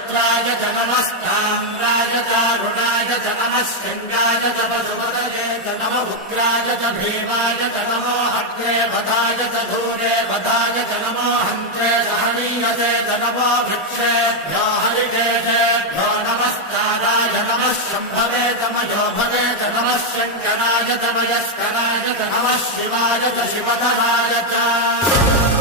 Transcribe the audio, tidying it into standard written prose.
रुद्राय च नमस्ताम्राय च रुणाय च नमः शङ्गाय च पशुपतये च नमः उग्राय च भीमाय च नमो अग्रे वधाय च धूरे वधाय च नमो हन्त्रे सहनीयते च नमो वृक्षेभ्यो हरिकेशेभ्यो नमस्काराय नमः शम्भवे च मयोभवे च नमः शङ्कराय च मयस्कराय च नमः शिवाय च शिवधराय च